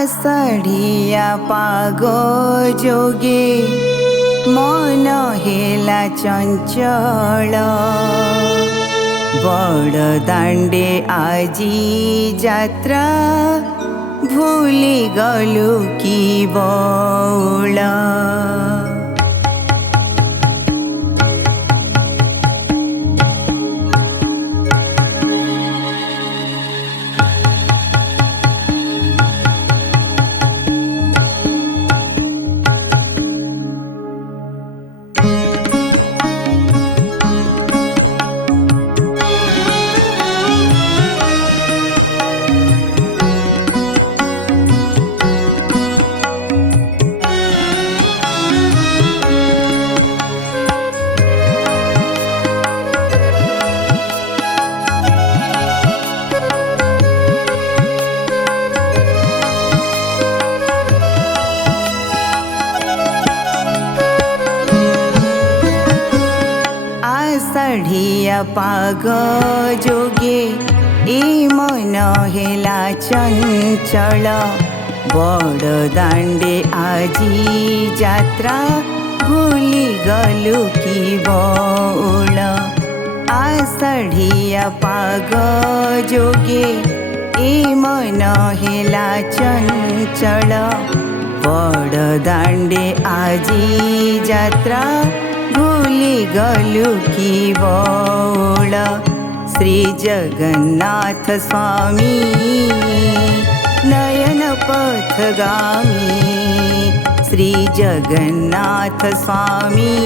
आषाढ़िया पाग जोगे मन हेला चंचल बड़ दांडे आजी जात्रा भूली गलु की बौल। आषाढ़िया पाग जोगे ए मन हेला चंचल बड़ दांडे आजी जात्रा भूली गलु की बौल। आषाढ़िया पाग जोगे ए मन हेला चंचल बड़ दांडे आजी जात्रा भूली गलु की बौल। श्री जगन्नाथ स्वामी नयन पथगामी श्री जगन्नाथ स्वामी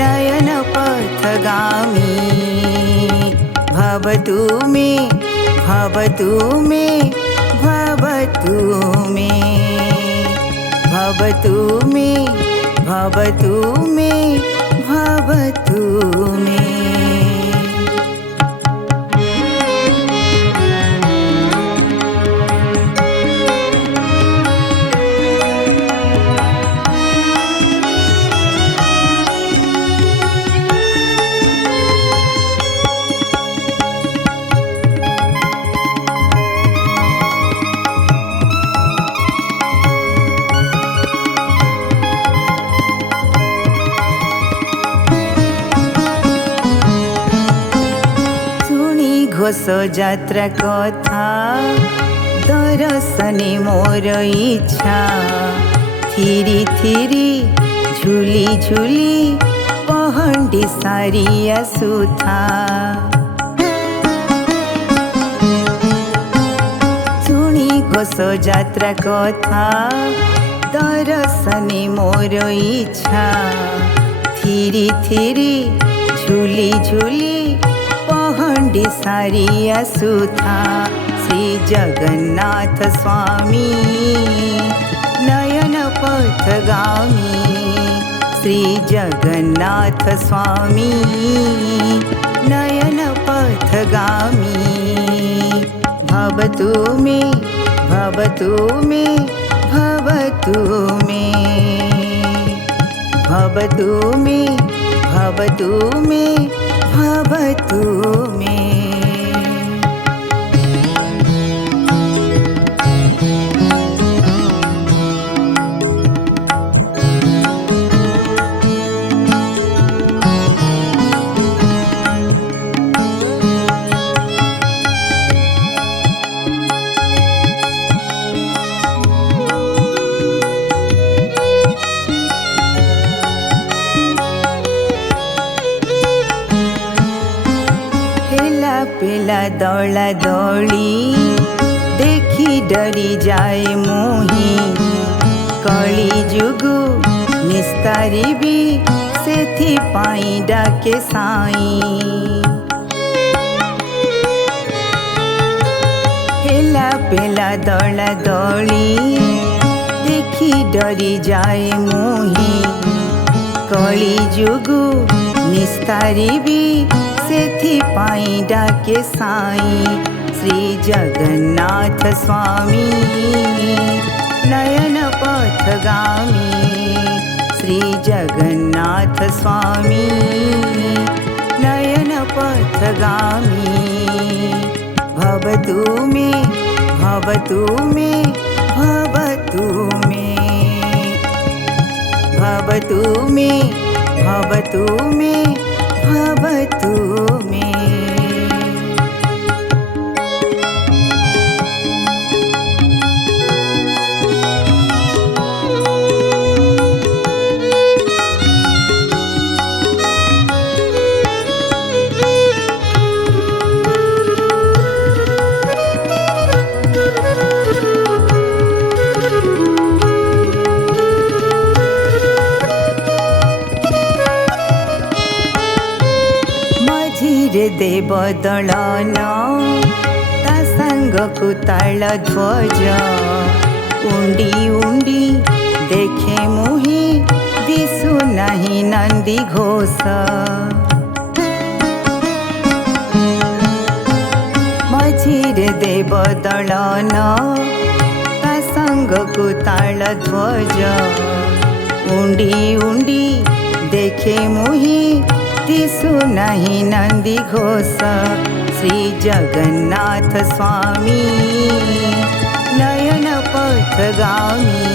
नयन पथगामी भवतु मे भवतु मे भवतु मे भवतु मे भवतु मे भवतु मे। घोष जात्रा कथा दर्शने मोर इच्छा थिरी थिरी झुली झुली पहंडी सारिया सुथा। सुनी घोष जात्रा कथा दर्शने मोर इच्छा थिरी थिरी झुली झुली पहंडी सारिया सुथा। श्री जगन्नाथ स्वामी नयन पथगामी श्री जगन्नाथ स्वामी नयन पथगामी भवतु मे भवतु मे भवतु मे भवतु मे भवतु मे भवतु मे। पेला दौला दौड़ी देखी डरी जाए मोही कली जुगु निस्तारी भी सेथि पाई डाके साई। हेला पेला दौला दौड़ी देखी डरी जाए मोही कली जुगु निस्तारी भी सेथि पाई डाके साई। श्री जगन्नाथ स्वामी नयन पथगामी श्री जगन्नाथ स्वामी नयन पथगामी भवतु मे भवतु मे भवतु मे भवतु मे भवतु मे भवतु मे। मझिरे देव दलन ता साङ्गकु ताल ध्वज उंडी उंडी देखे मुहि दिसु नाही नंदी घोष। मझिरे देव दलन ता साङ्गकु ताल ध्वज उंडी उंडी देखे मुहि दिसु नहीं नंदी घोष। श्री जगन्नाथ स्वामी नयन पथगामी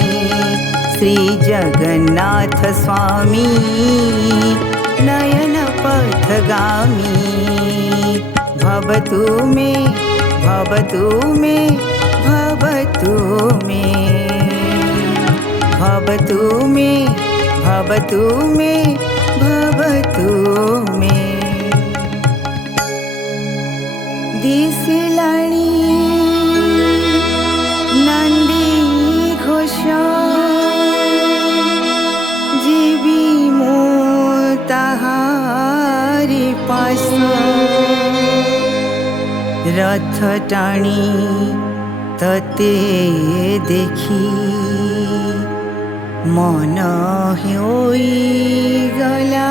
श्री जगन्नाथ स्वामी नयन पथगामी। भवतु मे भवतु मे भवतु मे भवतु मे भवतु मे भवतु मे। दिसिलाणी नंदी घोष जीवी मो ताहारी पास रथ टाणी तते देखी मन होई गला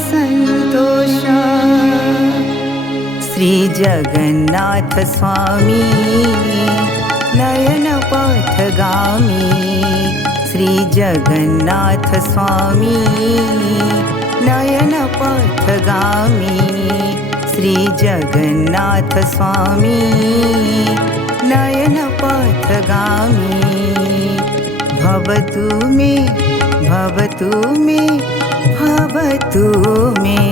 संतोष। श्री जगन्नाथ स्वामी नयन पथगामी श्री जगन्नाथ स्वामी नयन पथगामी श्री जगन्नाथ स्वामी नयन पथगामी। भवतु मे भवतु मे भवतु मे।